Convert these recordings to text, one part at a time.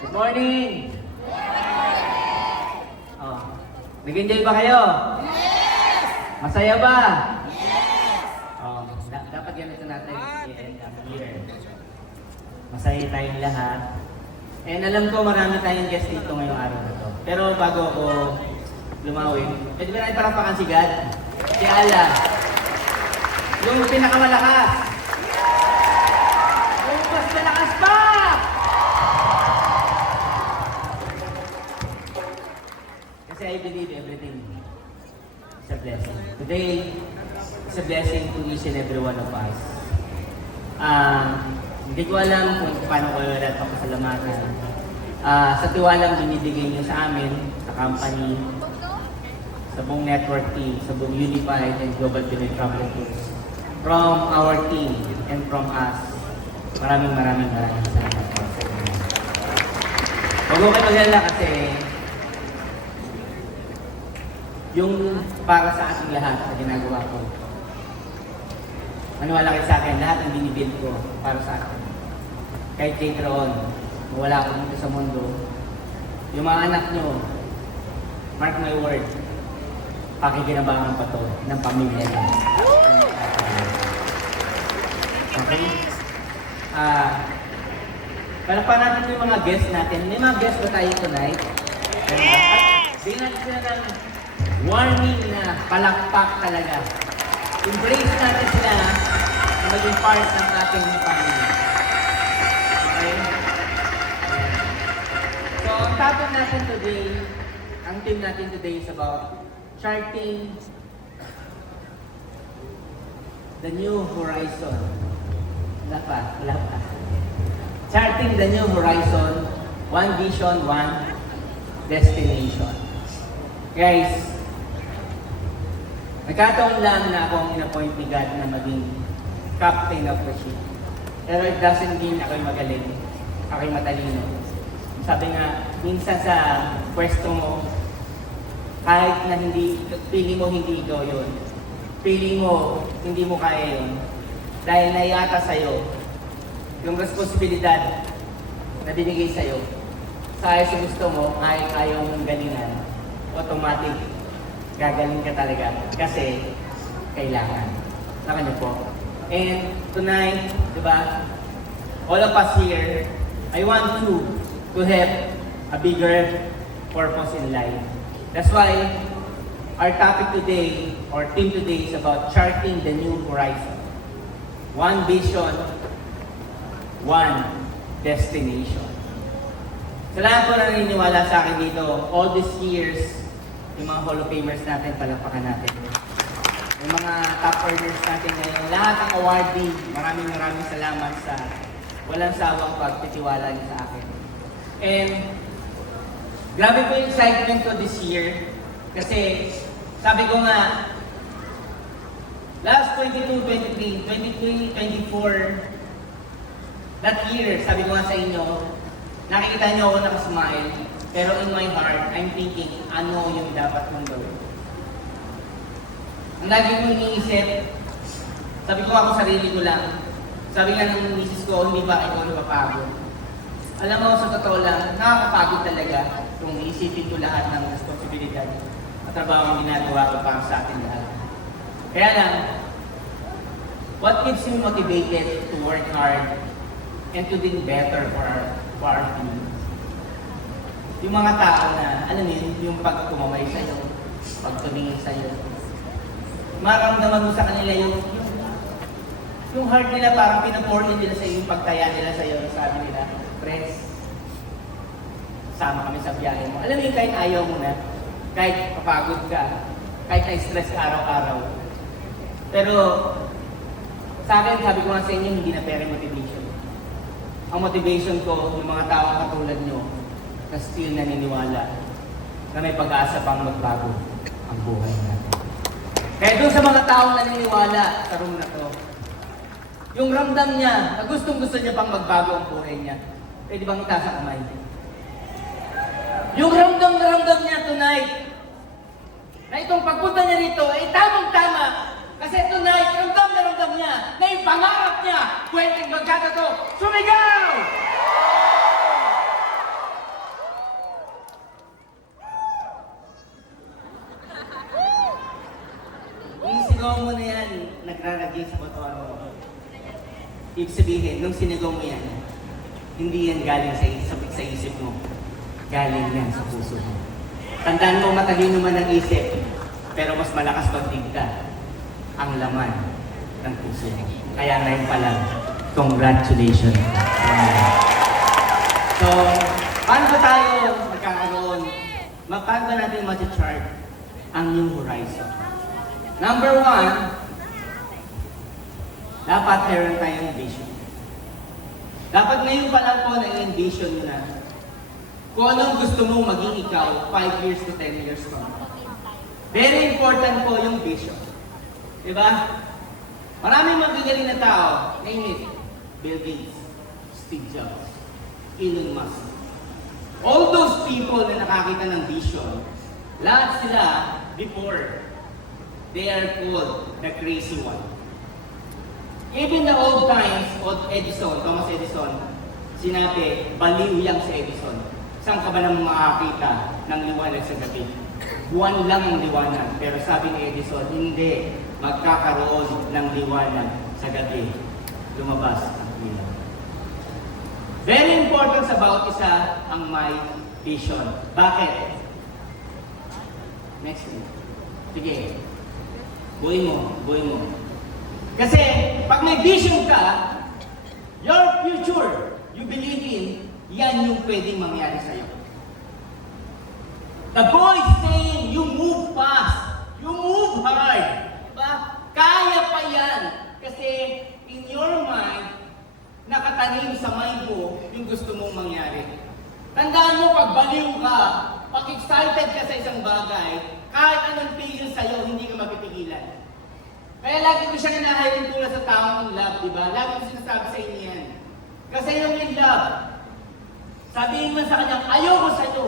Good morning! Oh, nag-enjoy ba kayo? Yes! Masaya ba? Yes! Oh, dapat ganito natin i-end up here. Masaya tayong lahat. And alam ko marami tayong guest dito ngayong araw na to. Pero bago ako lumawin, pwede ba natin parapakan si God? Si Allah. Yung pinakamalakas. Yung mas malakas pa! Kasi I believe everything is a blessing. Today, it's a blessing to each and every one of us. Hindi ko alam kung paano ko papasalamatan. Sa tiwalang binibigay niyo sa amin, sa company, sa buong network team, sa buong Unified and Global Pinoy Travel Tours. From our team and from us, maraming salamat po. Huwag ko kayo mag-alala kasi yung para sa ating lahat na ginagawa ko. Maniwala kayo sa akin, lahat ng binibuild ko para sa akin. Kahit later on, mawala ako dito sa mundo, yung mga anak nyo, mark my word, pakikinabangan pa to ng pamilya nyo. Okay? Palakpan natin yung mga guests natin. May mga guests ba tayo tonight? At bigyan natin sila ng warning na palakpak talaga. Embrace natin sila na maging part ng ating family. Okay? So, ang topic natin today, ang team natin today is about charting the new horizon. Wala pa. Charting the new horizon, one vision, one destination. Guys, nagkataon lang na akong in-appoint ni God na maging captain of the ship. Pero it doesn't mean ako'y magaling, ako'y matalino. Sabi nga, minsan sa pwesto mo, kahit na feeling mo hindi ikaw yun, feeling mo hindi mo kaya yun, dahil naiata sa'yo yung responsibilidad na binigay sa'yo, sa gusto mo, kahit ayaw mong galingan, automatic, gagaling ka talaga kasi kailangan. Saka niyo po. And tonight, di ba, all of us here, I want to have a bigger purpose in life. That's why our topic today, or theme today, is about charting the new horizon. One vision, one destination. Sa lahat po na naniniwala sa akin dito, all these years, yung mga Hall of Famers natin, palakpakan natin. Yung mga top earners natin ngayon, lahat ng awardee, maraming salamat sa walang sawang pagtitiwala niyo sa akin. And grabe po yung excitement ko this year kasi sabi ko nga, last 22, 23, 23, 24, that year, sabi ko nga sa inyo, nakikita niyo ako nakasmile, pero in my heart, I'm thinking, ano yung dapat mong gawin? Ang lagi kong iniisip, sabi ko ako sarili ko lang, sabi nga ng misis ko, hindi ba ikaw napapagod? Alam mo, sa totoo lang, nakakapagod talaga kung iisipin ko lahat ng responsibilidad at trabaho ang ginagawa ko para sa atin lahat. Kaya lang, what keeps me motivated to work hard and to do better for our team? Yung mga tao na, alam niyo, yung pagkumamay sa'yo, pagtumingin sa'yo, maramdaman mo sa kanila yung heart nila parang pinapor nila sa'yo, yung pagtaya nila sa'yo, sabi nila, friends, sama kami sa biyahe mo. Alam mo yung kahit ayaw mo na, kahit papagod ka, kahit na-stress ka araw-araw. Pero, sa akin, sabi ko nga sa inyo, hindi na pera motivation. Ang motivation ko, yung mga tao katulad nyo, na still naniniwala na may pag-asa pang magbago ang buhay natin. Kaya doon sa mga taong naniniwala sa room na to, yung ramdam niya, na gustong-gusto niya pang magbago ang buhay niya, pwede bang itaas ang kamay? Yung ramdam na ramdam niya tonight, na itong pagpunta niya rito ay tamang-tama. Kasi tonight, ramdam na ramdam niya, na yung pangarap niya, pwedeng magkatato, sumigaw! ibig sabihin, nung sinigaw mo yan, hindi yan galing sa isip mo. Galing yan sa puso mo. Tandaan mo, matalino man ang isip, pero mas malakas magdigda ang laman ng puso mo. Kaya ngayon pa lang, congratulations. So, paano ba tayo magkakaroon? Paano ba natin ma-chart ang new horizon? Number one, dapat meron tayong vision. Dapat ngayon pa lang po na-envision mo na kung anong gusto mong maging ikaw 5 years to 10 years from now. Very important po yung vision. Diba? Maraming magagaling na tao, name it, Bill Gates, Steve Jobs, Elon Musk. All those people na nakakita ng vision, lahat sila, before, they are called the crazy one. Even the old times, Thomas Edison, sinabi, baliw yang si Edison. Saan ka ba naman makakita ng liwanag sa gabi? Buwan lang ang liwanag. Pero sabi ni Edison, hindi. Magkakaroon ng liwanag sa gabi. Lumabas ang ilaw. Very important sa bawat isa ang may vision. Bakit? Next week. Sige. Buhay mo. Kasi, pag may vision ka, your future, you believe in, yan yung pwedeng mangyari sa'yo. The boy is saying, you move fast, you move hard. Diba? Kaya pa yan. Kasi, in your mind, nakatanim sa mind mo yung gusto mong mangyari. Tandaan mo, pag baliw ka, pag excited ka sa isang bagay, kahit anong pigil sa'yo, hindi ka mapipigilan. Kaya lagi ko siya hinahayin tulad sa taong in love, di ba? Lagi ko sinasabi sa inyo yan. Kasi yung in love, sabihin mo sa kanya, ayoko sa'yo.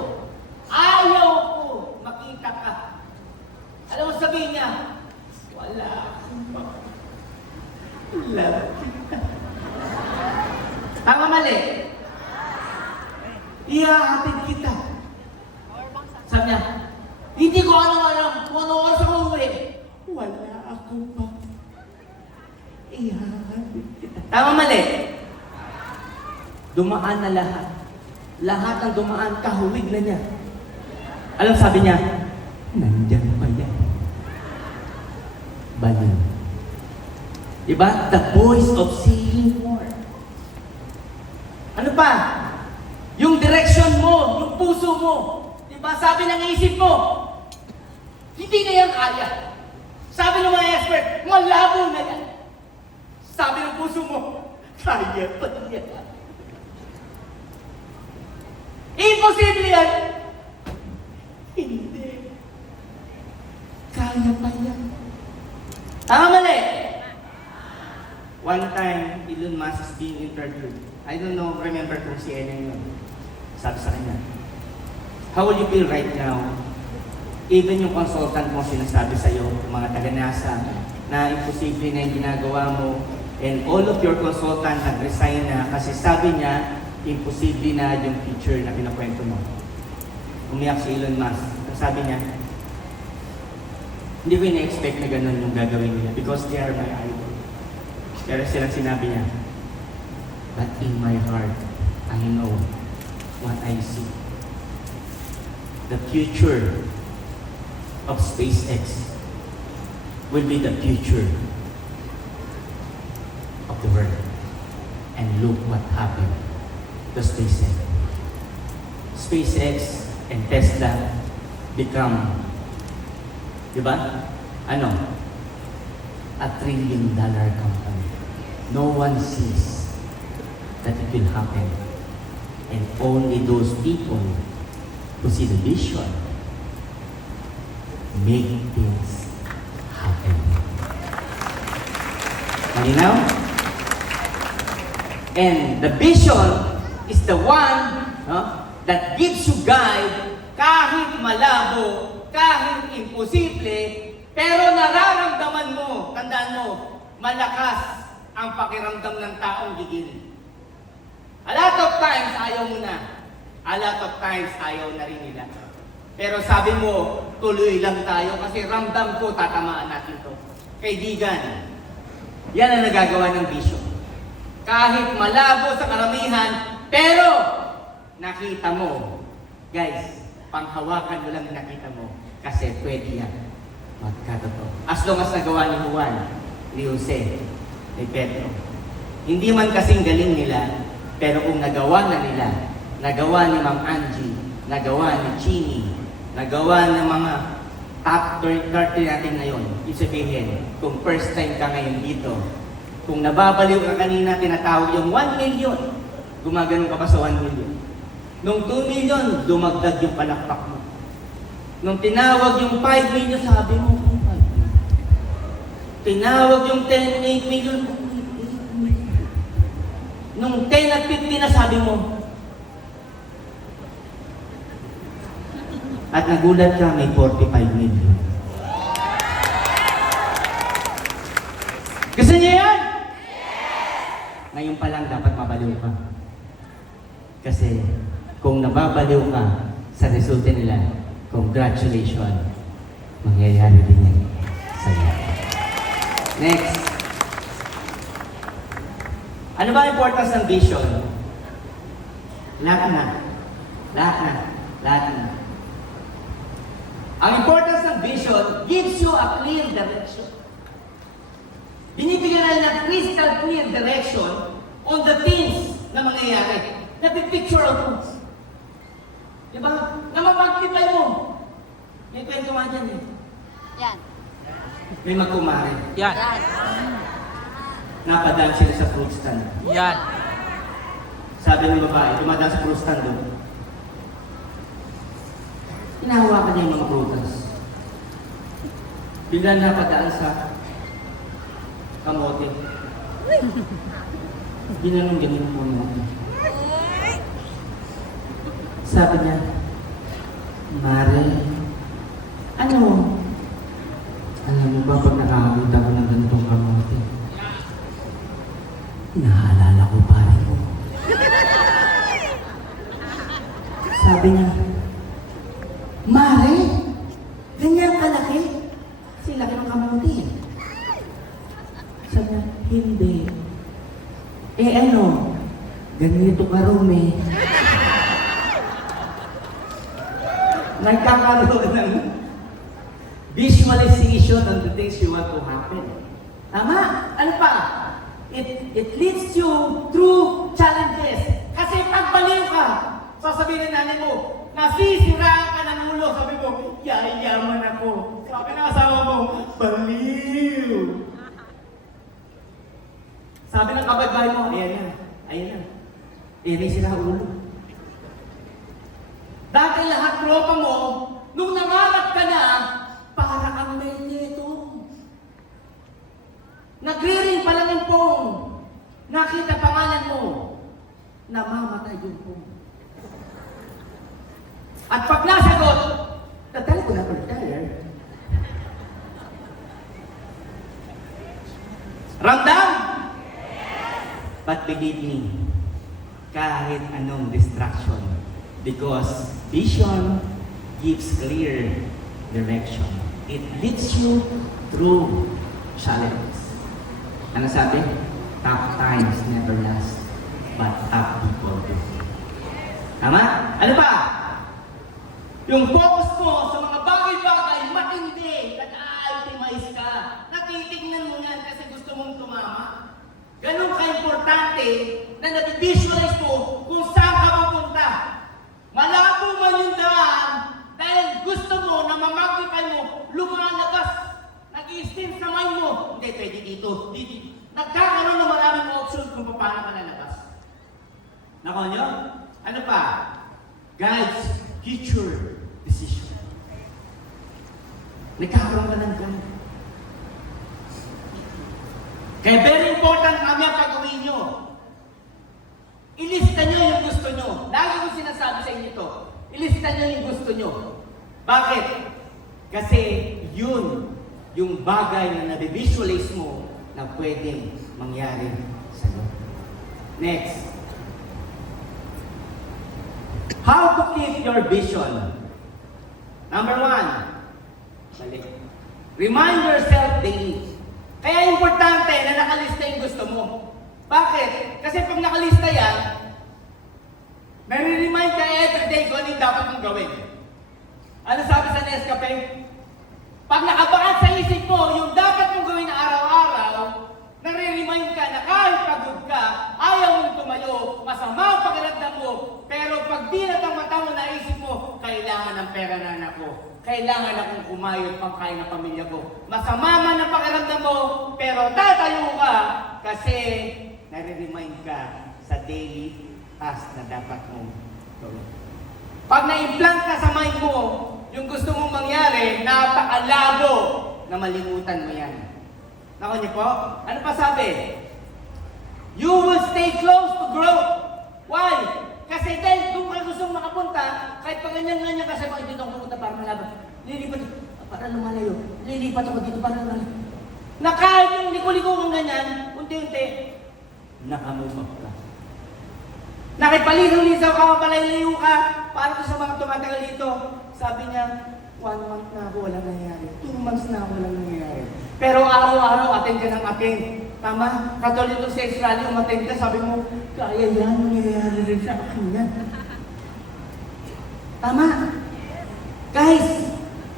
Ayaw ko makita ka. Alam mo sabihin niya, wala akong love kita. Tama mali? Ihahatid kita. Sabi niya, hindi ko alam kung ano oras ako uwi. Wala akong ihahatid kita. Tama mali? Dumaan na lahat. Lahat ng dumaan, kahuwig na niya. Alam sabi niya, nandyan pa yan. Baliw. Diba? The voice of seeing more. Ano pa? Yung direction mo, yung puso mo. Diba? Sabi ng isip mo, hindi na yan kaya. Sabi ng mga expert, malabo na yan. Sabi ng puso mo, kaya pa yan. Imposible yan. Hindi. Kaya pa yan. Tama mali. One time, Elon Musk is being interviewed. I don't know, remember kung si Ellen yun. Sabi sa kanya, how will you feel right now? Even yung consultant mo sinasabi sa'yo, mga taga-NASA, na imposible na yung ginagawa mo, and all of your consultant nag-resign na kasi sabi niya, imposible na yung future na pinakwento mo. Umiyak si Elon Musk. Sabi niya, hindi ko ina-expect na ganun yung gagawin nila because they are my idol. Pero silang sinabi niya, but in my heart, I know what I see. The future of SpaceX will be the future of the world. And look what happened to SpaceX. SpaceX and Tesla become, di ba? Ano? A $1 trillion company. No one sees that it will happen. And only those people who see the vision make things happen. Malinaw? And the vision is the one that gives you guide kahit malabo, kahit imposible, pero nararamdaman mo, tandaan mo, malakas ang pakiramdam ng taong gigil. A lot of times, ayaw mo na. A lot of times, ayaw na rin nila. Pero sabi mo, tuloy lang tayo kasi ramdam ko, tatamaan natin to. Kaibigan, yan ang nagagawa ng vision. kahit malabo sa karamihan, pero nakita mo. Guys, panghawakan mo lang yung nakita mo kasi pwede yan magkatotoo. As long as nagawa ni Juan, ni Jose, ni Pedro. Hindi man kasing galing nila, pero kung nagawa na nila, nagawa ni Ma'am Angie, nagawa ni Chini, nagawa ng mga top 30 natin ngayon, isabihin, kung first time ka ngayon dito, kung nababaliw ka kanina, tinatawag yung 1 million, gumagano'n ka pa sa 1 million. Nung 2 million, dumagdag yung palakpak mo. Nung tinawag yung 5 million, sabi mo, 5 million. Tinawag yung 10, 8 million, 8 million. Nung 10 at 50 na sabi mo, at nagulat ka, may 45 million. Gusto niyo yan? Ngayon pa lang dapat mabaliw ka. Kasi kung nababaliw ka sa resulta nila, congratulations, mangyayari din yan sa'yo. Next. Ano ba ang importance ng vision? Lahat na. Lahat na. Lahat na. Ang importance ng vision gives you a clear direction. Binibigyan na ng crystal clear direction on the things na mangyayari. Napipicture out mo. Diba? Na mapagkipay mo. May kwento nga dyan eh. Yan. May magkumari. Yan. Napadaan sila sa fruit stand. Yan. Sabi ng babae, dumadaan sa fruit stand doon. Hinahawakan niya yung mga prutas. Bigla napadaan sa kamote. Ginanong-ganon po naman. Sabi niya, Mare, ano? Alam mo ba pag nakakakita ko ng ganitong kamote? Naalala ko pare ko. Sabi niya, Mare, ganyan kalaki? Kasi laki ng kamote. Sabi niya, hindi. Eh ano, ganito karumi. Nagkakaroon ng visualization on the things you want to happen. Tama? Ano pa? It leads you through challenges. Kasi pag baliw ka, sasabihin ng nanay mo, nasisiraan ka ng ulo. Sabi mo, yayaman ako. Sabi ng asawa mo, baliw. Sabi ng kababae mo, ayan na, ayan na. May sila ulo. Dati lahat tropa mo, nung nangarap ka na, para kang may neto. Nagre-ring pa lang yung pong. Nakita pangalan mo, namamatay yung pong. At pag nasagot, natali ko na retire. Ramdam? But believe me, kahit anong distraction, because vision gives clear direction. It leads you through challenges. Ano sabi? Tough times never last, but tough people do. Tama? Ano pa? Yung focus mo sa mga bagay-bagay, matindi, nag-a-optimize ka, natitignan mo yan kasi gusto mong tumama. Ganun ka-importante na nag-visualize mo kung saan ka pupunta. Malabo man yung daan dahil gusto mo na mamagpipay mo, lumalabas, nag-i-steam sa mind mo. Hindi, pwede dito. Nagkakaroon ng maraming options kung paano ka lalabas. Nako nyo? Ano pa? Guides future decision. Nagkakaroon ka ng guide. Kaya very important kami ang pag-uwi nyo. Ilista nyo yung gusto nyo. Lagi ko sinasabi sa inyo ito. Ilista nyo yung gusto nyo. Bakit? Kasi yun yung bagay na nabivisualize mo na pwedeng mangyari sa'yo. Next. How to keep your vision? Number 1. Balik. Remind yourself daily. Kaya importante na nakalista yung gusto mo. Bakit? Kasi pag nakalista yan, nare-remind ka everyday kung ano yung dapat mong gawin. Ano sabi sa Nescafe? Pag nakabakat sa isip mo yung dapat mong gawin na araw-araw, nare-remind ka na kahit pagod ka, ayaw mong tumayo, masama ang pakiramdam mo, pero pag di natamata mo naisip mo, kailangan ng pera na anak ko. Kailangan akong kumayod pangkain ng pamilya ko. Masama man ang pakiramdam mo, pero tatayo ka kasi nare-remind ka sa daily task na dapat mong gawin. Pag na-implant ka sa mind mo, yung gusto mong mangyari, napakalabo na malimutan mo yan. Nako niyo po? Ano pa sabi? You will stay close to growth. Why? Kasi dahil doon ka gusto makapunta, kahit pa ganyan-ganyan kasi bakit dito ako pupunta para malaban. Lilipat para lumalayo. Lilipat ako dito para lumalayo. Na kahit yung liko-liko kong ganyan, unti-unti, nakamove up ka. Nakipalisaw-lisaw ka, malaylayo ka, para sa mga tumatagal dito. Sabi niya, 1 month na ako walang nangyayari. 2 months na ako walang nangyayari. Pero araw-araw, attend ka ng attend. Tama? Katulad ito sa rally, umattend ka, sabi mo, kaya yan, nangyayari rin sa akin yan. Tama? Guys,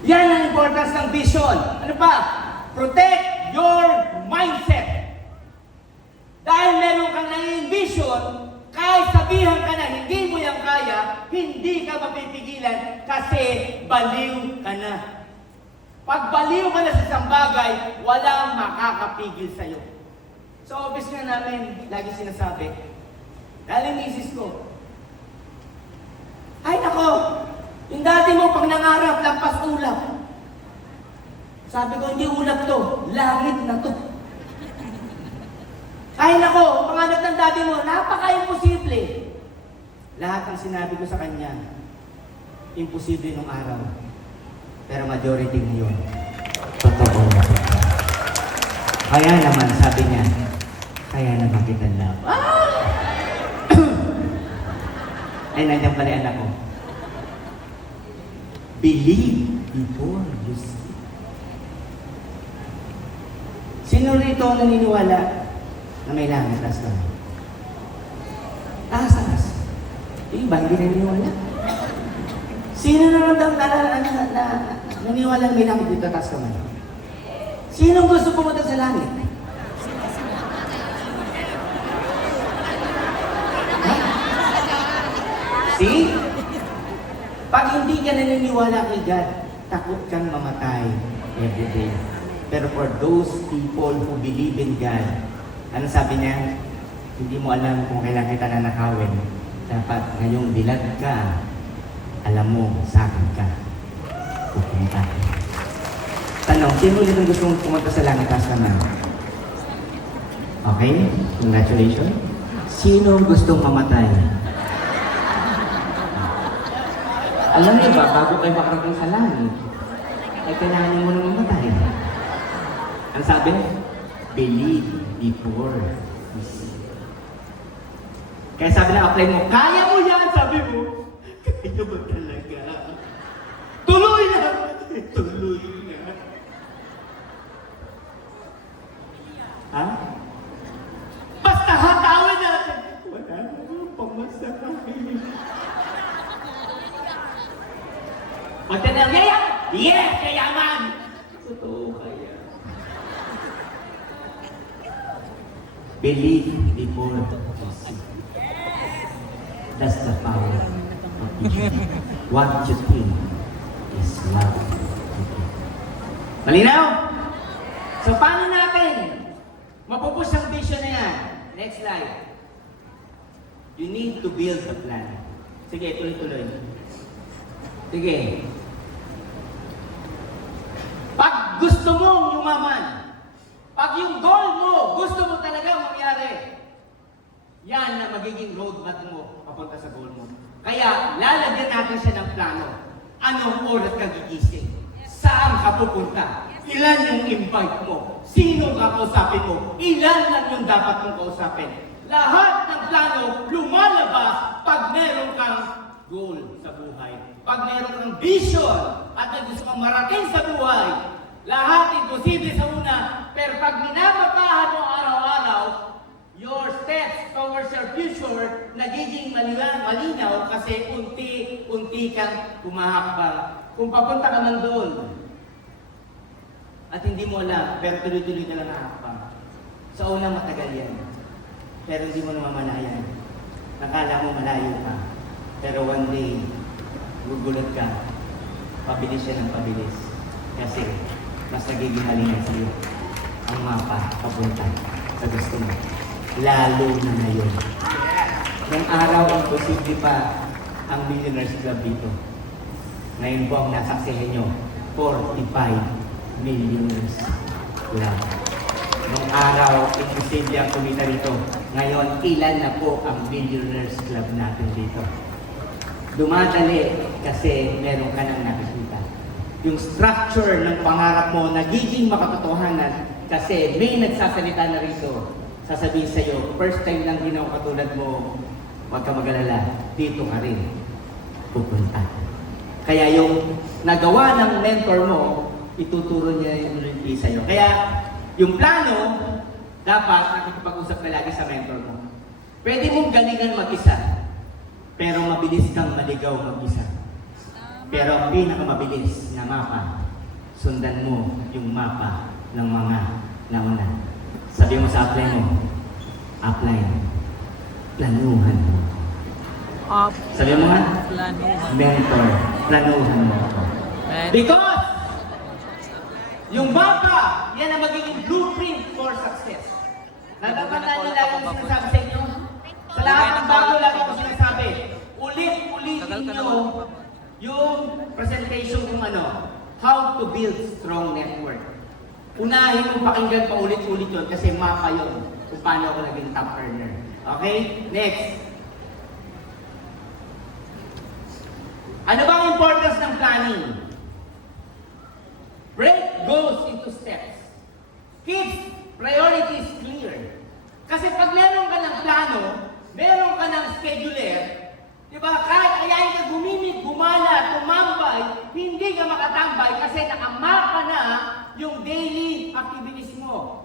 yan ang importance ng vision. Ano pa? Protect your mindset. Dahil meron kang nanging vision, kahit sabihan ka na hindi mo yan kaya, hindi ka mapipigilan kasi baliw ka na. Pag baliw ka na sa isang bagay, walang makakapigil sa'yo. Sa office nga namin, lagi sinasabi, dahil yung misis ko, ay nako, yung dati mo pag nangarap, lampas ulap. Sabi ko, hindi ulap to, langit na to. Ay nako, panganap ng dati mo, napaka-imposible. Lahat ng sinabi ko sa kanya, imposible nung araw. Pero majority ngayon, totoo. Kaya naman, sabi niya, kaya naman kita love. Ay, nandiyan pala anak ko. Believe before you see. Sino rito naniniwala na may langit taas kami? Taas. Yung iba hindi naniniwala. Sino na naniniwala na may langit dito taas kami? Sino gusto pumunta sa langit? See? Pag hindi ka naniniwala kay God, takot kang mamatay every day. Pero for those people who believe in God, ano sabi niya? Hindi mo alam kung kailan kita nanakawin. Dapat ngayong dilag ka, alam mo, saan ka pupunta. Tanong, sino ulit ang gusto mong pumunta sa langit taas naman? Okay? Congratulations. Sino gustong mamatay? Alam niyo ba, bago kayo makarating sa langit, ay kailangan mo nang mamatay. Ang sabi, believe before you see. Kaya sabi na, apply mo, kaya mo yan, sabi mo. Kaya mo talaga. Tuloy na! Tuloy na. Ha? Basta hatawin natin. Wala na, pamasahe. Magtanong kaya? Yes, kayaman! Totoo kaya. Believe before you see. That's the power of vision. What you think is what you get. Malinaw? So paano natin mapupush ang vision na yan? Next slide. You need to build a plan. Sige, tuloy-tuloy. Sige. Pag gusto mong yumaman, pag yung goal mo, gusto mo talaga mangyari, yan na magiging roadmap mo papunta sa goal mo. Kaya lalagyan natin siya ng plano. Anong oras ka gigising? Saan ka pupunta? Ilan yung invite mo? Sino ang kausapin mo? Ilan lang yung dapat mong kausapin? Lahat ng plano lumalabas pag meron kang goal sa buhay. Pag meron kang vision at gusto kang marating sa buhay, lahat imposible sa una, pero pag minamatahan mo araw-araw, your step towards your future, nagiging malinaw kasi unti-unti kang humahakbang. Kung papunta ka man doon, at hindi mo alam, pero tuloy-tuloy ka lang hahakbang. Sa unang matagal yan, pero hindi mo namamalayan. Nakala mo malayo ka, pero one day, gugulat ka, pabilis siya ng pabilis. Kasi, mas nagiging malinaw sa iyo ang mapa papunta sa gusto mo. Lalo na ngayon. Nung araw, imposible pa ang Millionaires Club dito. Ngayon po ang nasaksihan nyo, 45 Millionaires Club. Nung araw, imposible ang kumita rito. Ngayon, ilan na po ang Millionaires Club natin dito? Dumadali kasi meron ka nang nakikita. Yung structure ng pangarap mo nagiging makatotohanan kasi may nagsasalita na rito. Sasabihin sa'yo, first time lang ginawa katulad mo, huwag ka mag-alala, dito ka rin pupunta. Kaya yung nagawa ng mentor mo, ituturo niya yung rin sa'yo. Kaya yung plano, dapat nakikipag-usap ka lagi sa mentor mo. Pwede mong galingan mag-isa, pero mabilis kang maligaw mag-isa. Pero ang pinakamabilis na mapa, sundan mo yung mapa ng mga nauna. Sabi mo sa upline mo, upline, planuhan mo. Sabi mo nga, mentor, planuhan mo. Because yung mapa, yan ang magiging blueprint for success. Natatandaan niyo lagi yung sinasabi sa inyo? Sa lahat ng bago lagi ako sinasabi, ulit-ulitin niyo yung presentation kung ano, how to build strong network. Unahin mong pakinggan pa ulit-ulit yun kasi mapa yun kung paano ako naging top earner. Okay? Next. Ano ba ang importance ng planning? Break goals into steps. Keep priorities clear. Kasi pag meron ka ng plano, meron ka ng scheduler, diba? Kahit ayayin ka gumimik, gumala, tumambay, hindi ka makatambay kasi nakamapa na yung daily activities mo.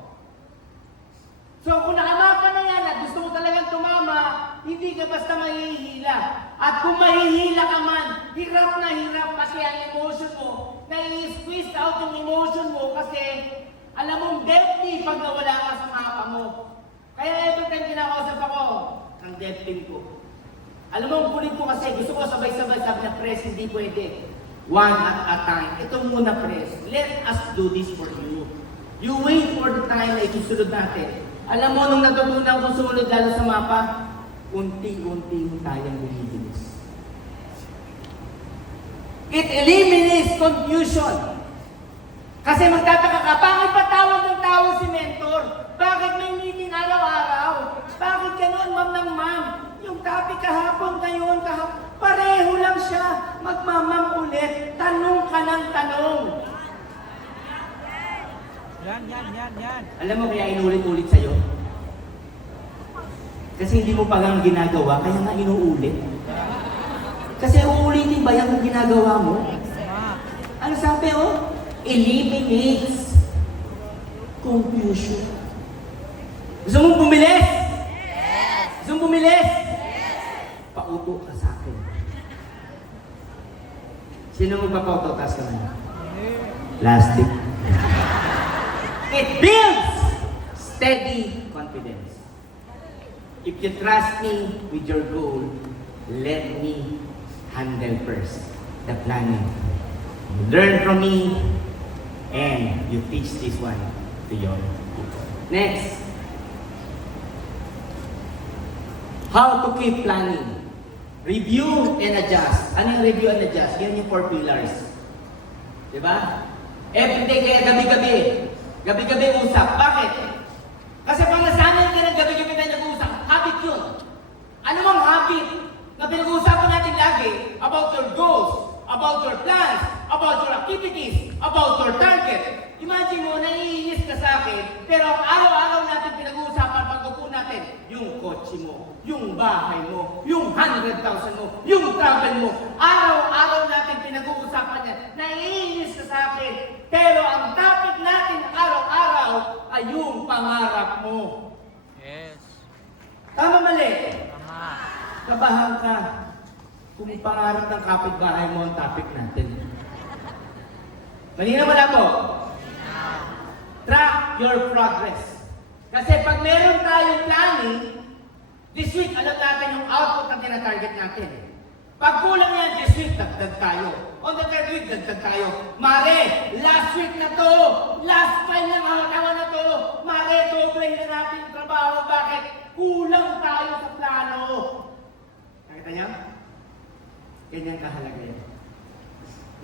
So kung nakamapa na yan at gusto mo talagang tumama, hindi ka basta mahihila. At kung mahihila ka man, hirap na hirap kasi ang emotion mo, nai-squeeze out yung emotion mo kasi alam mong depty pag nawala ka sa mapa mo. Kaya every time kinakausap ako, ang depty ko. Alam mo, ang kulit ko kasi, gusto ko sabay-sabay, sabi na, press, hindi pwede. One at a time. Ito muna, press. Let us do this for you. You wait for the time na isusunod natin. Alam mo, nung natutunan ko sumunod lalo sa mapa, unti-unti tayong bumibilis. It eliminates confusion. Kasi magtataka ka, bakit pa tawag ng tawag si mentor? Bakit may meeting araw-araw? Bakit ganoon, ma'am ng ma'am? Yung topic kahapon, ngayon, pareho lang siya. Magmamam ulit. Tanong ka ng tanong. Yan. Alam mo kaya inulit-ulit sa'yo? Kasi hindi mo pa lang ginagawa, kaya nga inuulit. Kasi uulitin ba yung ginagawa mo? Ano sabi oh? Eliminates confusion. Gusto mong bumilis? Gusto mong bumilis? Pauto ka sa akin. Sino magpapauto? Taas ka na. Plastic. It builds steady confidence. If you trust me with your goal, let me handle first the planning. You learn from me, and you teach this one to your people. Next. How to keep planning. Review and adjust. Ano yung review and adjust? Yan yung 4 pillars. Diba? Everyday kaya gabi-gabi. Gabi-gabi usap. Bakit? Kasi pag nasanay ka ng gabi-gabi na nag-uusap, habit yun. Ano mang habit na pinag-uusapan natin lagi about your goals, about your plans, about your activities, about your target. Imagine mo, naiinis ka sa akin, pero ang araw-araw natin pinag-uusapan pag-upo natin, yung kotse mo, yung bahay mo, yung 100,000 mo, yung travel mo. Araw-araw natin pinag-uusapan yan. Naiinis ka sa akin, pero ang topic natin araw-araw ay yung pangarap mo. Yes. Tama mali? Kabahan ka kung pangarap ng kapitbahay mo ang topic natin. Malinaw mo na po? Track your progress. Kasi pag meron tayong planning, this week alam natin yung output na tinatarget natin. Pag kulang yan, this week, dagdag tayo. On the third week, dagdag tayo. Mare, last week na to! Last time na makakawa na to! Mare, doblehin na natin yung trabaho. Bakit? Kulang tayo sa plano. Nakita niyo? Ganyan kahalaga yan.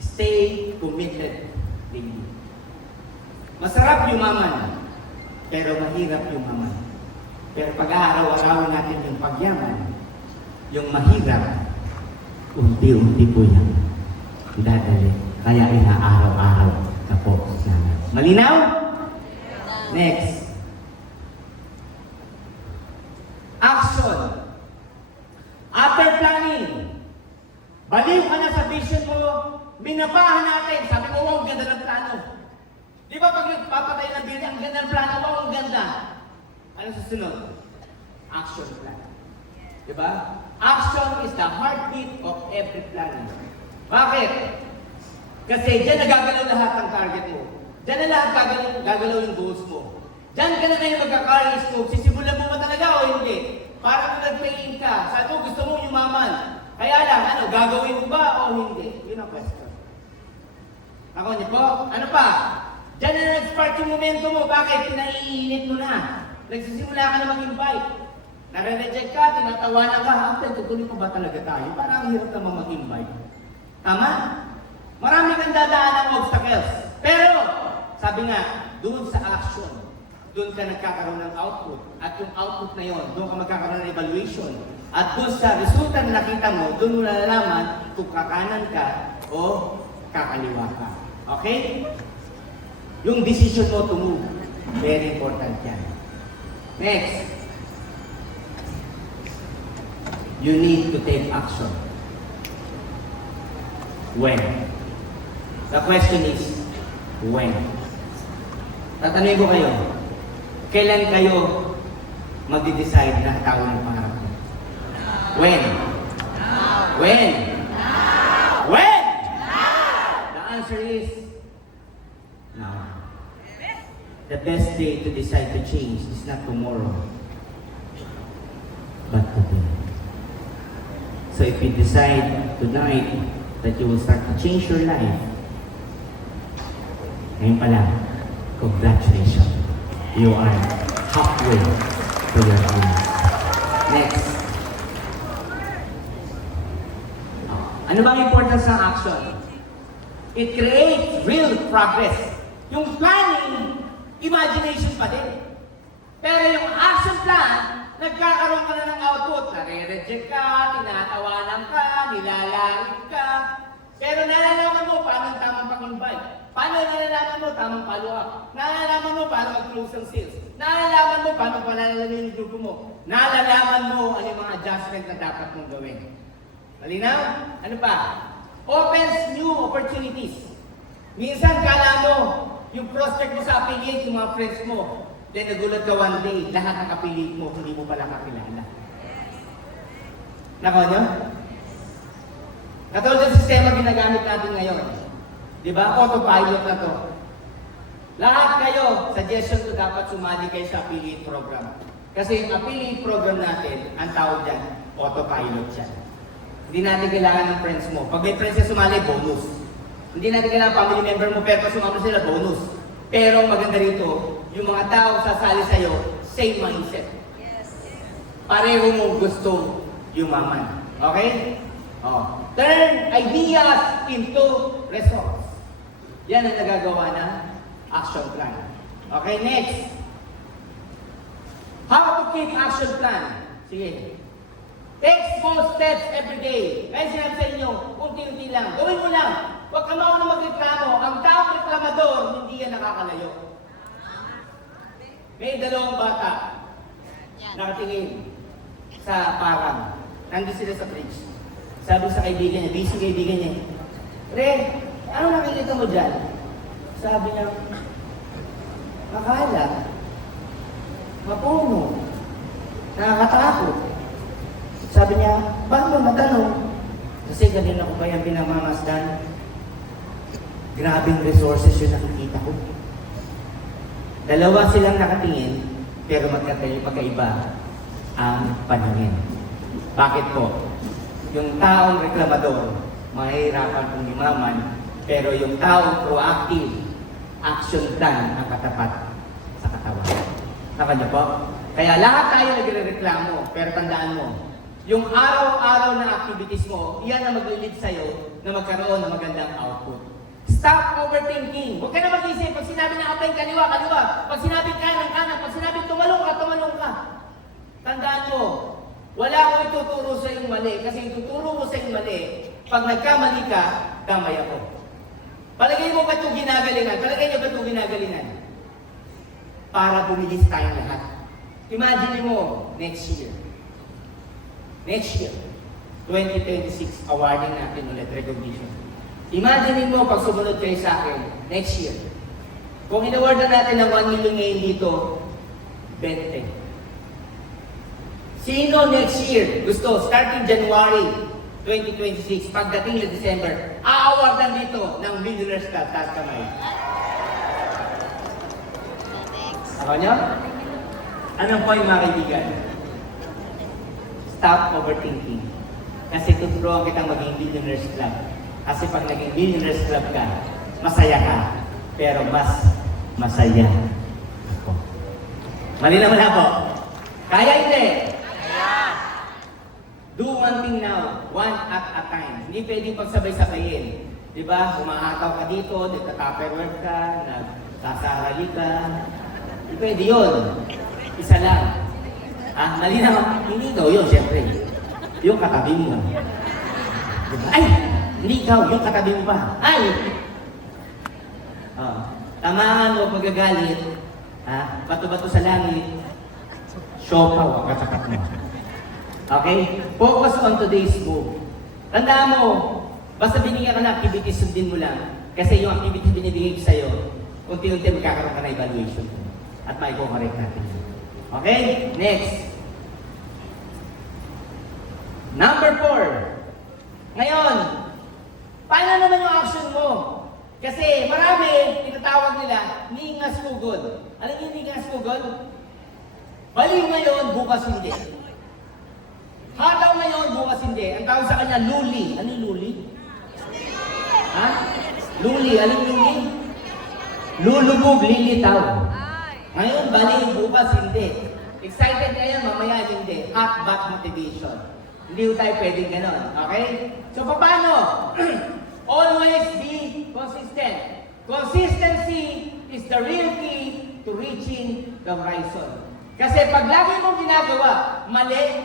Stay committed daily. Masarap yumaman, pero mahirap yumaman. Pero pag-aaraw-araw natin yung pagyaman, yung mahirap, unti-unti po yan. Dadali. Kaya inaaraw-araw ka po namin. Malinaw? Next. Action. After planning, baliw ka na sa vision mo, minabahan natin. Sabi mo, wow, ang ganda ng plano. Di ba pag nagpapatay ng building, ang ganda ng plano, wow, ang ganda. Ano susunod? Action plan. Di ba? Action is the heartbeat of every plan. Bakit? Kasi dyan nagagalaw lahat ng target mo. Dyan na lahat gagalaw yung goals mo. Dyan ka na ngayon magka-carry scope. Sisimulan mo ba talaga o hindi? Para kung nag-play ka, sabi mo gusto mo yumaman. Kaya lang, gagawin mo ba o hindi? Yun ang question. Ako niyo po, ano pa? Diyan na nag-spark yung momento mo. Bakit? Pinaiinit mo na. Nagsisimula ka na mag-invite. Nare-reject ka, tinatawanan ka. Tutuloy ko ba talaga tayo? Parang hirap naman mag-invite. Tama? Marami kang dadaan ng obstacles. Pero, sabi nga, doon sa action, doon ka nagkakaroon ng output. At yung output na yon, doon ka magkakaroon ng evaluation. At doon sa resulta na nakita mo, doon mo nalalaman kung kakanan ka o kakaliwa ka. Okay? Yung decision mo to move, very important yan. Next. You need to take action. When? The question is, when? Tatanungin ko kayo, kailan kayo mag-decide na tawag ng pangarap mo? When? Now. When? Now. When? Now. The answer is, now. The best day to decide to change is not tomorrow, but today. So if you decide tonight that you will start to change your life, ngayon pa lang, congratulations. You are halfway to your dreams. Next. Ano ba ang importance ng action? It creates real progress. Yung planning, imagination pa din. Pero yung action plan, nagkakaroon ka na ng output. Nare-reject ka, tinatawanan ka, nilalait ka. Pero nalalaman mo paano ang tamang pag-invite. Paano nalalaman mo tamang follow-up. Nalalaman mo paano mag-close ang sales. Nalalaman mo paano palalalamin yung grupo mo. Nalalaman mo ano yung mga adjustment na dapat mong gawin. Malinaw? Ano pa? Opens new opportunities. Minsan kala mo, yung prospect mo sa affiliate, yung mga friends mo, then nagulat ka one day, lahat ng affiliate mo, hindi mo pala kakilala. Nako nyo? Katulad ng sistema ginagamit natin ngayon. Di ba? Autopilot na to. Lahat kayo, suggestion ko dapat sumali kayo sa affiliate program. Kasi yung affiliate program natin, ang tawag dyan, autopilot siya. Hindi natin kailangan ng friends mo. Pag may friends na sumali, bonus. Hindi natin kailangan family member mo, pero pag sumama sila, bonus. Pero maganda rito, yung mga tao sasali sa'yo, same mindset. Pareho mong gusto yumaman. Okay? Oh. Turn ideas into results. Yan ang nagagawa ng action plan. Okay, next. How to keep action plan? Sige. Take small steps every day. Kaya sinabi sa inyo, unti-unti lang. Gawin mo lang. Huwag ka mauna magreklamo. Ang taong reklamador, hindi yan nakakalayo. May dalawang bata nakatingin sa parang. Nandun sila sa bridge. Sabi sa kaibigan niya, busy kaibigan niya, Pre, ano nakikita mo dyan? Sabi niya, makala, mapuno. nakakatakot. Sabi niya, bakit mo natanong? Kasi kanina ko pa yung pinamamasdan. Grabing resources yung nakikita ko. Dalawa silang nakatingin, pero magkaiba ang paningin. Bakit po? Yung taong reklamador, mahihirapan kung yumaman, pero yung taong proactive, action plan ang katapat sa katawan. Nakanya po? Kaya lahat tayo nagre-reklamo, pero tandaan mo, yung araw-araw na activities mo, iyan na maglilid sa'yo na magkaroon ng magandang output. Stop overthinking. Huwag ka na mag-isip. Pag sinabi na apply, kaliwa, kaliwa. Pag sinabi kanan, kanan. Pag sinabi tumalong ka, tumalong ka. Tandaan mo, wala ko ituturo sa iyong mali. Kasi ituturo mo sa iyong mali, pag nagkamali ka, damay ako. Palagay mo ba ito ginagalingan? Palagay niyo ba ito ginagalingan? Para bumilis tayong lahat. Imagine mo, next year, 2026, awarding natin ulit recognition. Imagine mo, pag sumunod kayo sa akin, next year, kung in-award na natin ng 1 million ngayon dito, 20. Sino next year gusto, starting January 2026, pagdating na December, aawardan dito ng Millionaires Club, taas kamay. Ako nyo? Anong point mga kaibigan? Stop overthinking. Kasi tuturuan kitang maging Millionaires Club. Kasi pag naging Millionaires Club ka, masaya ka. Pero mas masaya ako. Mali naman ako. Kaya hindi? Kaya! Do one thing now, one at a time. Hindi pwedeng pagsabay-sabayin. Diba? Umahataw ka dito, nagtataperwork ka, nagkasarali ka. Hindi pwede yun. Isa lang. Ah, mali na. Hindi ikaw yun, syempre. Yung katabi mo. Diba? Ay! Hindi ikaw, yung katabi mo pa. Ay! Tamaan mo magagalit. Bato-bato sa langit. Siopaw ang katapat mo. Okay? Focus on today's move. Tandaan mo, basta binigyan ka ng activities, sundin mo lang. Kasi yung activities binibigay ko sa'yo, unti-unti magkakaroon ka na evaluation. At maiko-correct natin. Okay? Next. Number 4. Ngayon, paano naman yung action mo? Kasi marami, tinatawag nila, ningas pugod. Alam niyo yung ningas pugod? Baliw ngayon, bukas hindi. Hataw ngayon, bukas hindi. Ang tawag sa kanya, luli. Ano yung luli? Ha? Luli. Anong luli? Lulubog, lilitaw. Ngayon, baliw, bukas hindi. Excited kayo, mamaya hindi. Hot back motivation. Hindi tayo pwedeng ganon. Okay? So, paano? Always be consistent. Consistency is the real key to reaching the horizon. Kasi pag lagi mong ginagawa, mali,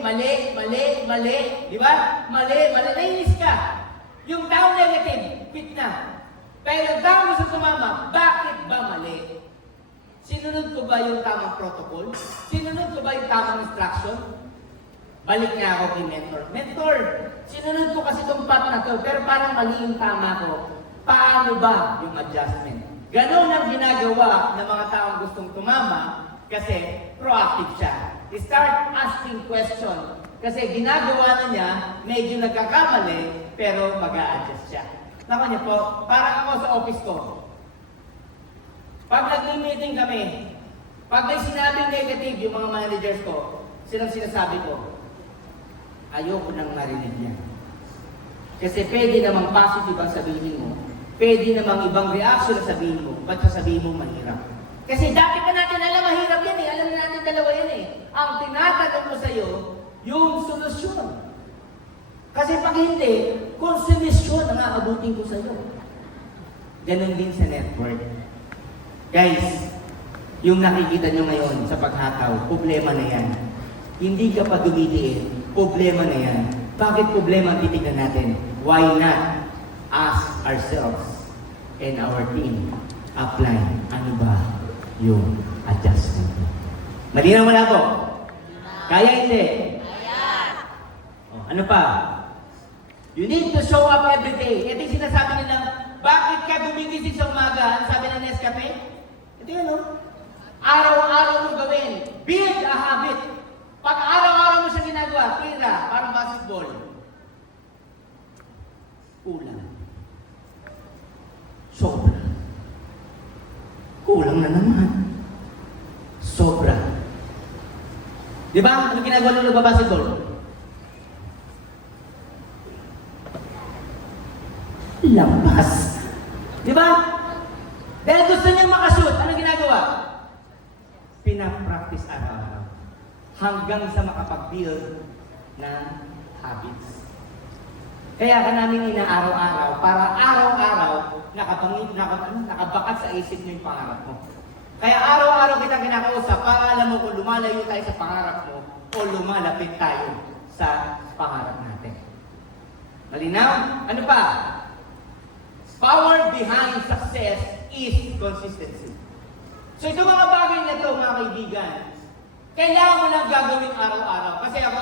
di ba? Mali, nainis ka. Yung tao negative, quit na. Pero yung tao gusto sumama, bakit ba mali? Sinunod ko ba yung tamang protocol? Sinunod ko ba yung tamang instruction? Balik nga ako kay mentor. Mentor, sinunod ko kasi itong path na to, pero parang mali yung tama ko. Paano ba yung adjustment? Ganon ang ginagawa ng mga taong gustong tumama kasi proactive siya. Start asking question. Kasi ginagawa na niya, medyo nagkakamali, pero mag-a-adjust siya. Naku niya po, parang ako sa office ko. Pag nag-meeting kami, pag may sinabing negative yung mga managers ko, silang sinasabi ko, ayoko nang marinig niya. Kasi pwede namang positive ang sabihin mo, pwede namang ibang reaction ang sabihin mo, ba't sasabihin mo mahirap? Kasi dati ka natin alam, mahirap yan eh. Alam na natin dalawa yan eh. Ang tinatanong mo sa'yo, yung solusyon. Kasi pag hindi, konsumisyon ang aabutin ko sa'yo. Ganon din sa network. Guys, yung nakikita nyo ngayon sa paghataw, problema na yan. Hindi ka pa dumidiin, problema na yan. Bakit problema ang titignan natin? Why not ask ourselves and our team apply ano ba yung adjustment? Malinaw wala po? Kaya hindi? Kaya! Ano pa? You need to show up every day. Ito yung sinasabi nila, bakit ka gumigising sa umaga? Ang sabi ng Nescafe? Ito yun, no? Araw-araw mo gawin. Build a habit. Pag araw-araw mo siya ginagawa, tira, parang basketball, kulang. Sobra. Kulang na naman. Sobra. Di ba? Ano ginagawa nung nagbabasketball? Lampas. Di ba? Dahil gusto niyang makashoot, ano ginagawa? Pinapractice araw-araw. Hanggang sa makapag-build ng habits. Kaya ka namin inaaraw-araw para araw-araw nakabakat sa isip niyo yung pangarap mo. Kaya araw-araw kita kinakausap para alam mo kung lumalayo tayo sa pangarap mo o lumalapit tayo sa pangarap natin. Malinaw? Ano pa? Power behind success is consistency. So ito mga bagay na ito, mga kaibigan, kailangan mo lang gagawin araw-araw. Kasi ako,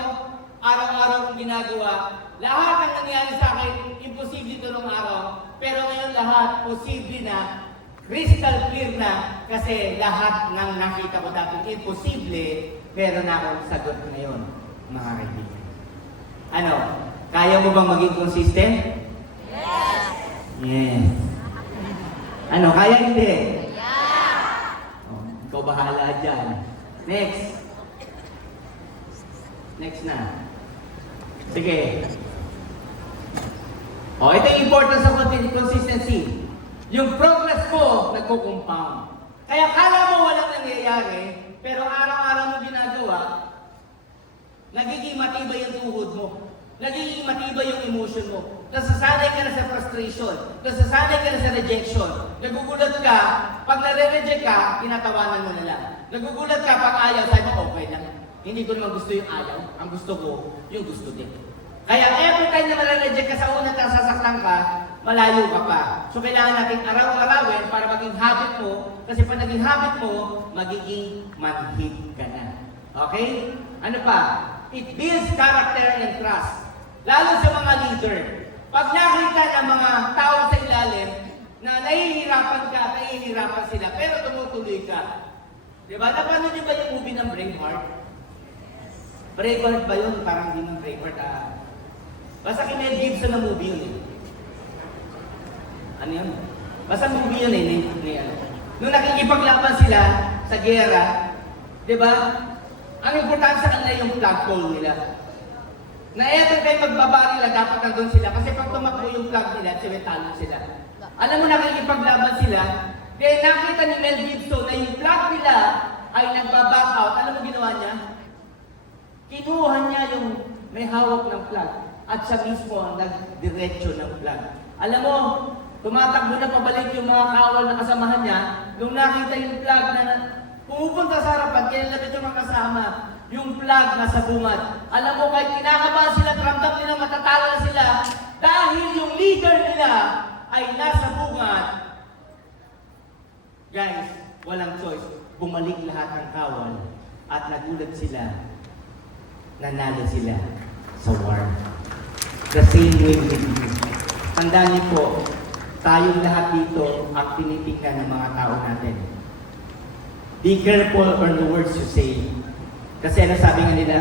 araw-araw kong ginagawa, lahat ng nangyari sa akin, imposible ito nung araw. Pero ngayon lahat, posible na, crystal clear na, kasi lahat ng nakita ko dati imposible, pero na akong sagot ngayon, mga kaibigan. Ano? Kaya mo bang maging consistent? Yes! Yes. Ano? Kaya hindi? Yeah! Oh, ikaw bahala dyan. Next. Next na. Sige. Oh, ito yung importance of consistency. Yung progress mo, nagko-compound. Kaya kala mo walang nangyayari, pero araw-araw mo ginagawa, nagiging matibay yung tuhod mo. Nagiging matibay yung emotion mo. Nasasanay ka na sa frustration. Nasasanay ka na sa rejection. Nagugulat ka, pag nare-reject ka, tinatawanan mo na lang. Nagugulat ka pag ayaw, sabi mo, okay lang. Hindi ko naman gusto yung ayaw. Ang gusto ko, yung gusto din. Kaya every time na nare-reject ka sa una at sasaktan ka, malayo ka pa. So kailangan natin araw-arawin para maging habit mo. Kasi pag naging habit mo, magiging manhid ka na. Okay? Ano pa? It builds character and trust. Lalo sa mga leader. Pag nakita ng mga tao sa ilalim na nahihirapan ka at nahihirapan sila, pero tumutuloy ka. Diba? Napanood niyo ba yung movie ng Braveheart? Braveheart ba yun? Parang hindi ng Braveheart. Basta kay Mel Gibson na movie yun eh. Ano yun? Basta movie yun eh. Nung nakikipaglaban sila sa gera, diba? Ang importante sa kanila yung flagpole nila. Na every time magbaba nila, dapat nandun sila. Kasi pag tumakbo yung flag nila, talo sila. Alam mo, nakikipaglaban sila. Kaya nakita ni Mel Gibson na yung flag nila ay nagbaback out. Alam mo ginawa niya? Kinuha niya yung may hawak ng flag. At siya mismo ang nagdiretso ng flag. Alam mo, tumatakbo na pabalik yung mga kawal na kasamahan niya. Nung nakita yung flag na pumupunta sa harapan, kinalapit yung mga kasama, yung flag nasa bungad. Alam mo, kahit kinakabahan sila, ramdam nila matatalo na sila, dahil yung leader nila ay nasa bungad. Guys, walang choice. Bumalik lahat ng kawal at nagulat sila, nanalo sila sa war. The same way with you. Tandaan niyo po, tayong lahat dito ang tinitingnan ng mga tao natin. Be careful on the words you say. Kasi ano sabi nga nila?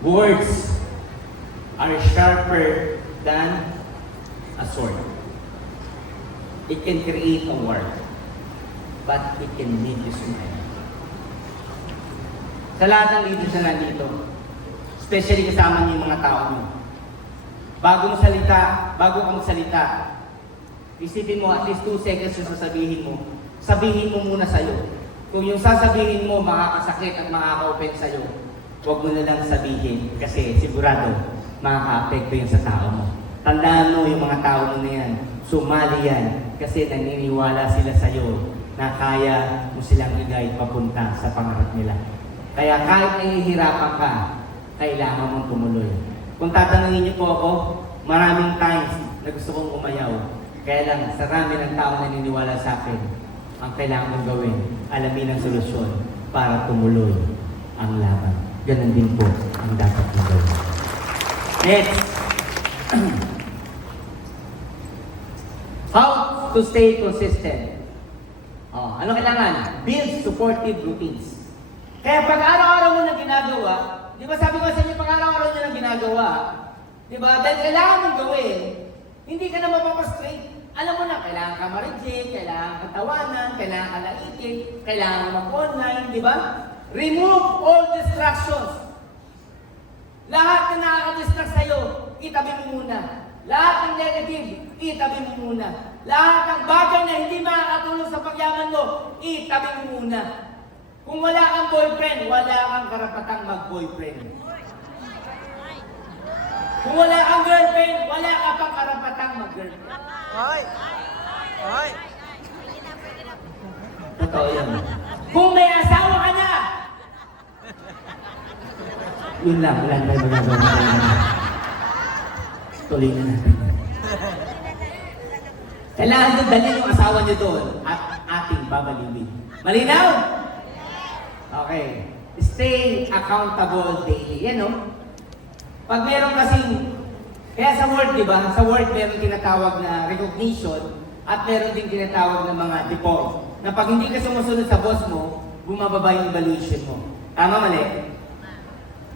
Words are sharper than a sword. It can create a war, but it can lead you somewhere. Sa lahat ng leaders na nandito, especially kasama niyo yung mga tao niyo, bago ka magsalita, isipin mo at least 2 seconds yung sabihin mo muna sa'yo. Kung yung sasabihin mo makakasakit at makaka-open sa'yo, huwag mo na lang sabihin kasi sigurado makaka-apekto yun sa tao mo. Tandaan mo yung mga tao mo na yan, sumali yan kasi naniniwala sila sa'yo na kaya mo silang i-guide papunta sa pangarap nila. Kaya kahit nahihirapan ka, kailangan mong tumuloy. Kung tatanungin niyo po ako, maraming times na gusto kong umayaw. Kaya lang, sa rami ng tao naniniwala sa akin, ang kailangan mong gawin, alamin ang solusyon para tumuloy ang laban. Ganun din po ang dapat mong gawin. Next. How to stay consistent? Ano kailangan? Build supportive routines. Kaya pag araw-araw mo na ginagawa, di ba sabi ko sa inyo, pag araw-araw nyo na ginagawa, di ba, dahil kailangan mong gawin, hindi ka na mapapastraight. Alam mo na, kailangan ka ma-reject, kailangan ka tawanan, kailangan ka laitin, kailangan mag-online, di ba? Remove all distractions. Lahat na nakaka-distract sa'yo, itabi mo muna. Lahat ng negative, itabi mo muna. Lahat ng bagay na hindi makakatulong sa pagyaman mo, itabi mo muna. Kung wala kang boyfriend, wala kang karapatang mag-boyfriend. Kung wala kang girlfriend, wala ka pang karapatang mag-girlfriend. Hoy! Hoy! Totoo yan. Kung may asawa ka na, yun lang, wala na tayo magagawa. Tuloy na natin. Kailangan nyo dalhin yung asawa nyo doon at ating babaliwin. Malinaw? Okay. Stay accountable daily. Yan, no? Pag meron kasing, kaya sa work, di ba? Sa work, meron tinatawag na recognition at meron din tinatawag na mga default. Na pag hindi ka sumusunod sa boss mo, bumababa yung evaluation mo. Tama, mali?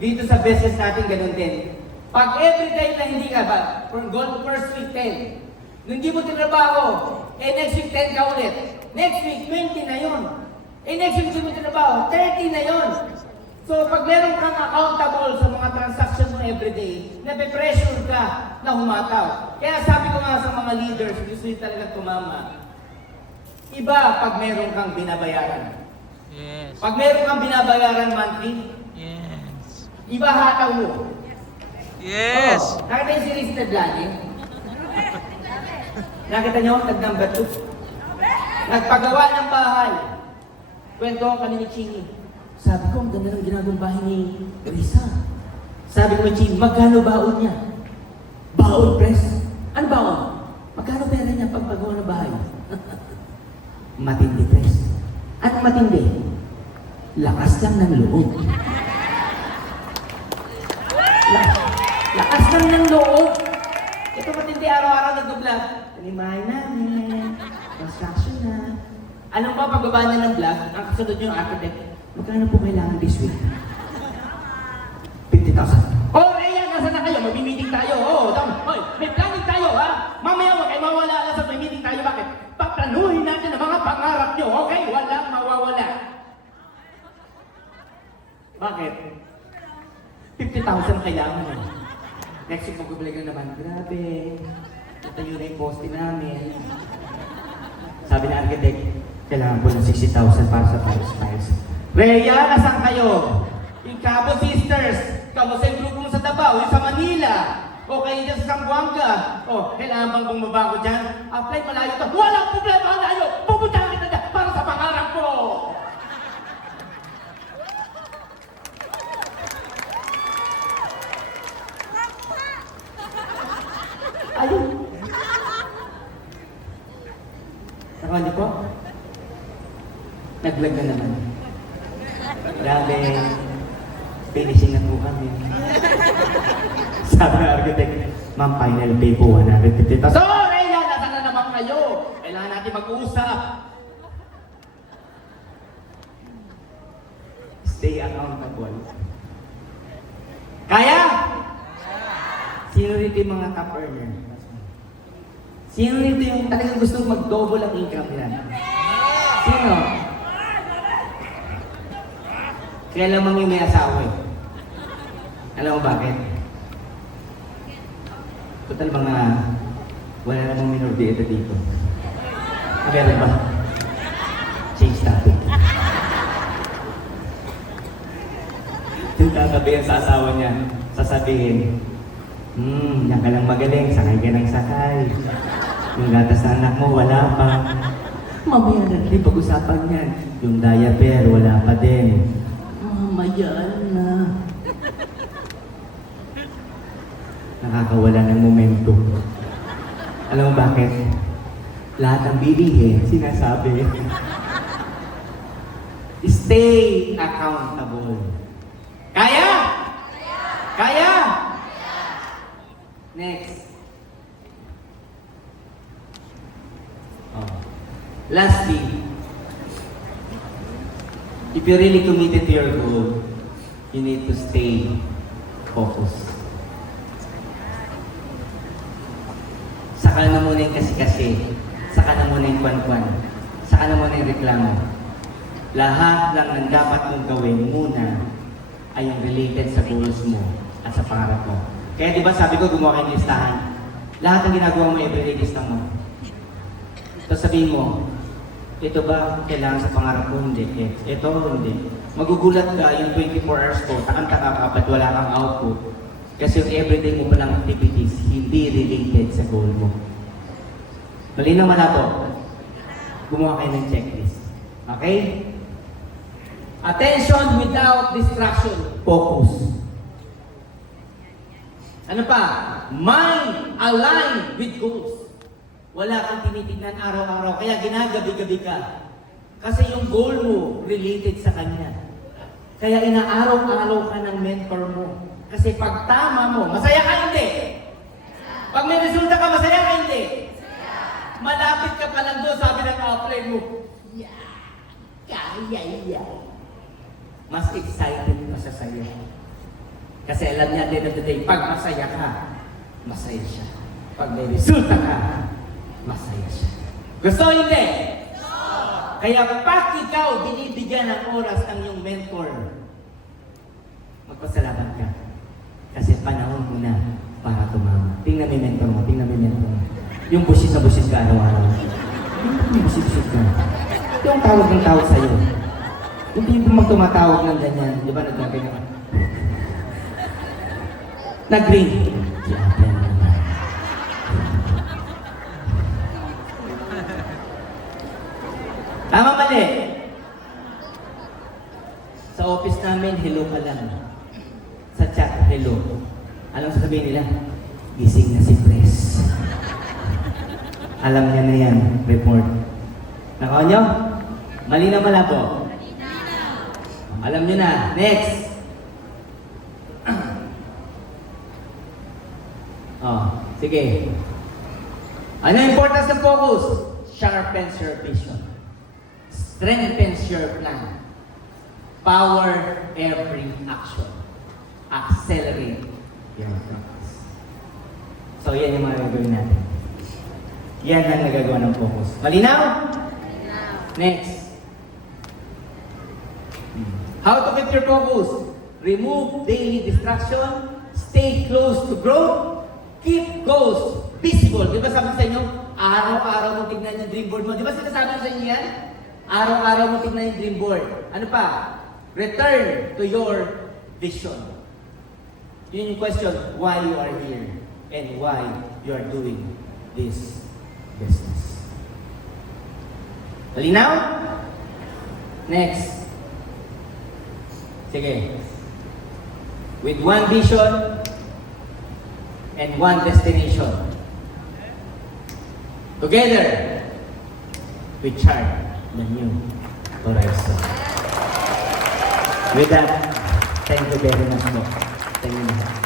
Dito sa business natin, ganun din. Pag every time na hindi ka ba, first week 10, nung hindi mo tinrabaho, next week 10 ka ulit. Next week, 20 na yun. Next week, hindi mo tinrabaho, 30 na yun. So, pag meron kang accountable sa mga transaction mo everyday, nape-pressure ka na humataw. Kaya sabi ko nga sa mga leaders, gusto nyo talaga tumama. Iba pag meron kang binabayaran. Yes. Pag meron kang binabayaran monthly, Yes. iba hataw mo. Yes. Oh, nakita yung series na Vladdy? Nakita nyo? Tag number 2. Nagpagawa ng bahay. Kwento kami ni Chini. Sabi ko, ang ganda ng ginagawang bahay ni Risa. Sabi ko, Chini, magkano baon niya? Baon, press? Ano baon? Magkano pera niya pag pagawa ng bahay? Matindi, press. Anong matindi? Lakas lang ng loob. Lakas lang ng loob. Ito matindi araw-araw nag-vlog. Tanimahay namin. Construction na. Anong ba pagbaba niya ng vlog? Ang kasunod yung architect. Magkano po kailangan this week? 50,000. Oh, Rhea, nasa na kayo? Mag-meeting tayo. Oh, hoy, may planning tayo, ha? Mamaya wag kayo mawala lang sa may meeting tayo. Bakit? Paplanuhin natin ang mga pangarap nyo, okay? Walang mawawala. Bakit? 50,000 kailangan eh. Next week magbabalik na naman, grabe. Tayo na yung poste namin. Sabi ng architect, kailangan po ng 60,000 para sa files. Rhea, nasaan kayo? Yung Cabo Sisters, kamusta yung grupo mo sa Davao, yung sa Manila, o kayo dyan sa Zamboanga. O, kailangan bang bumaba ko dyan? Apply malayo to. Walang problema, malayo! Pupunta kita dyan para sa pangarap ko! Ayun. Saka niyo po? Nag-vlog na naman. Grabe. Finishing na po kami. Sabi ng architect, ma'am, final pay po, 150,000. So, Rhea, nasa na naman kayo? Kailangan natin mag-uusap. Stay accountable. Kaya? Sino rito yung mga top earner? Sino rito yung talagang gustong mag-double ang income nila? Sino? Kaya lamang yung may asawa eh. Alam mo bakit? Total mga wala namang minor de edad dito. Meron ba? Change topic. Yung tatabihan sa asawa niya, sasabihin, yan ka lang magaling, sakay ka ng sakay. Yung gatas na anak mo, wala pa. Mamaya na rin pag-usapan yan. Yung diaper, wala pa din. Mamaya na. Nakakawala ng momento. Alam mo bakit? Lahat ng bilihin, sinasabi. Stay accountable. Kaya? Kaya? Next. Lastly, If you're really committed to your goal, you need to stay focused. Saka na muna yung kasi-kasi. Saka na muna yung kwan-kwan. Saka na muna yung reklamo. Lahat lang ng dapat mong gawin muna ay yung related sa goals mo at sa pangarap mo. Kaya di ba sabi ko gumawa kayong listahan? Lahat ng ginagawa mo everyday lista mo. So sabihin mo, ito ba kailangan sa pangarap ko? Hindi. Ito, hindi. Magugulat ka yung 24 hours ko, takang-taka ka ba't wala kang output. Kasi yung everyday mo palang activities, hindi related sa goal mo. Malinaw malabo. Gumawa kayo ng checklist. Okay? Attention without distraction. Focus. Ano pa? Mind aligned with goals. Wala kang tinitignan araw-araw, kaya ginagabi-gabi ka. Kasi yung goal mo related sa kanya. Kaya inaaraw-araw ka ng mentor mo. Kasi pag tama mo, masaya ka hindi. Pag may resulta ka, masaya ka hindi. Malapit ka pa lang doon, sabi ng ka-apply mo, kaya. Mas excited ka sa sayo. Kasi alam niya, at the end of the day, pag masaya ka, masaya siya. Pag may resulta ka, masaya siya. Gusto o hindi? Kaya pag ikaw binibigyan ng oras ng iyong mentor, magpasalamat ka. Kasi panahon mo na para tumama. Tingnan mo yung mentor mo, tingnan mo yung mentor mo. Yung busit na busit ka araw-araw. Yung busit ka. Yung tawag ng tawag sa'yo. Yung tipo magtumatawag ng ganyan. Di ba nagkaganyan? Nag-ring. Tama mali. Sa office namin, hello ka lang. Sa chat, hello. Anong sasabihin nila? Gising na si Pres. Alam niya na yan, report. Nakaon nyo? Mali na malabo. Alam niyo na. Next. Sige. Ano yung importance ng focus? Sharpens your vision. Strengthens your plan. Power every action. Accelerate your progress. So, yan yung mga gagawin natin. Yan ang nagagawa ng focus. Malinaw? Malinaw. Next. How to keep your focus? Remove daily distraction. Stay close to growth. Keep goals visible. Di ba sabi sa inyo, araw-araw mo tignan yung dream board mo. Di ba sinasabi sa inyo yan? Araw-araw mo tignan yung dream board. Ano pa? Return to your vision. Yun yung question, why you are here and why you are doing this business. Malinaw? Next. Sige. With one vision and one destination. Together, we chart the new horizon. With that, thank you very much. Thank you.